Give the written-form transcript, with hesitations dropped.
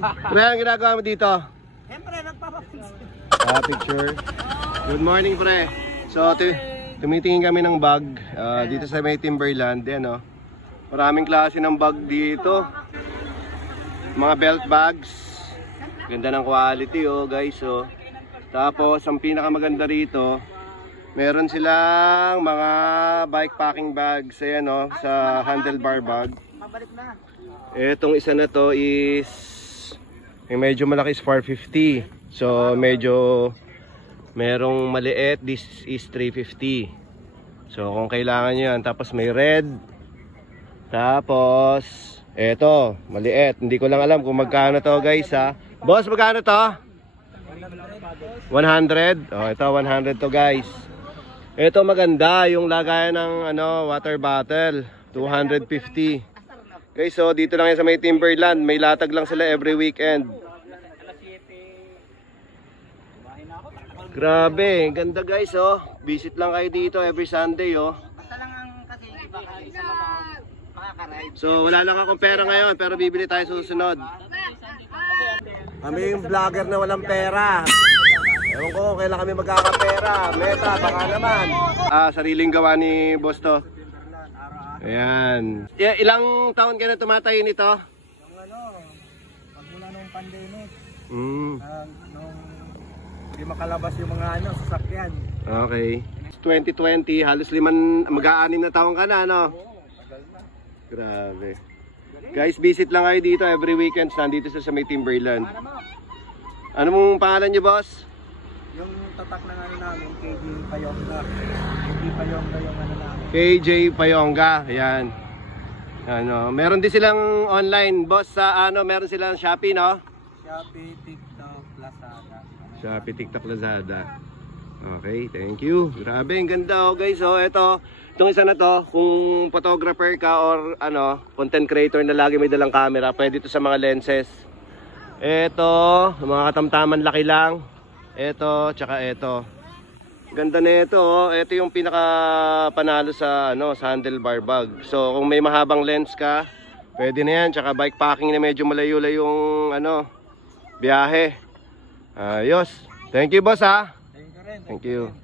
Pre, ang ginagawa mo dito? Siyempre, nagpapapicture. Picture. Good morning, pre. So, tumitingin kami ng bag dito sa may Timberland. Yan, oh. Maraming klase ng bag dito. Mga belt bags. Ganda ng quality, oh, guys, oh. Tapos, ang pinakamaganda rito, meron silang mga bike packing bags. Ayan, oh, sa handlebar bag. Etong isa na to is yung medyo malaki is 450. So medyo merong maliit, this is 350. So kung kailangan nyo yan. Tapos may red. Tapos eto, maliit. Hindi ko lang alam kung magkano to, guys, ha. Boss, magkano to? 100. Oh, ito 100 to, guys. Ito maganda, yung lagayan ng water bottle, 250. Okay, so dito lang yan sa may Timberland. May latag lang sila every weekend. Grabe, ganda, guys, oh. Visit lang kayo dito every Sunday, oh. Basta lang ang kasi iba kasi sa makaka-ride. So wala lang akong pera ngayon, pero bibili tayo susunod. Kami yung vlogger na walang pera. Ewan ko kailan kami magkakapera. Meta, baka naman. Sariling gawa ni boss to. Ayan. Ilang taon ka na tumatayo nito? Pagmula nung pandemic. Mm. Nung hindi makalabas yung mga sasakyan. Okay. 2020, halos mag-aanim na taon ka na, no? Grabe. Guys, visit lang kayo dito every weekend. Nandito sa may Timberland. Ano mong pangalan niyo, boss? Yung tatak ng namin, KJ Payonga. KJ Payonga yung namin. KJ Payonga, ayan. Meron din silang online, boss, sa meron silang Shopee, no? Shopee, TikTok, Lazada. Shopee, TikTok, Lazada. Okay, thank you. Grabe, ang ganda, oh, guys. Oh, itong isa na to, kung photographer ka or content creator na lagi may dalang camera, pwede ito sa mga lenses. Ito, mga katamtaman laki lang. Ito, tsaka ito. Ganda na ito, oh. Ito yung pinaka panalo sa sa handlebar bag. So kung may mahabang lens ka, pwede na yan. Tsaka bike packing na medyo malayo-layo yung biyahe. Ayos. Thank you, boss, ha. Thank you rin. Thank you.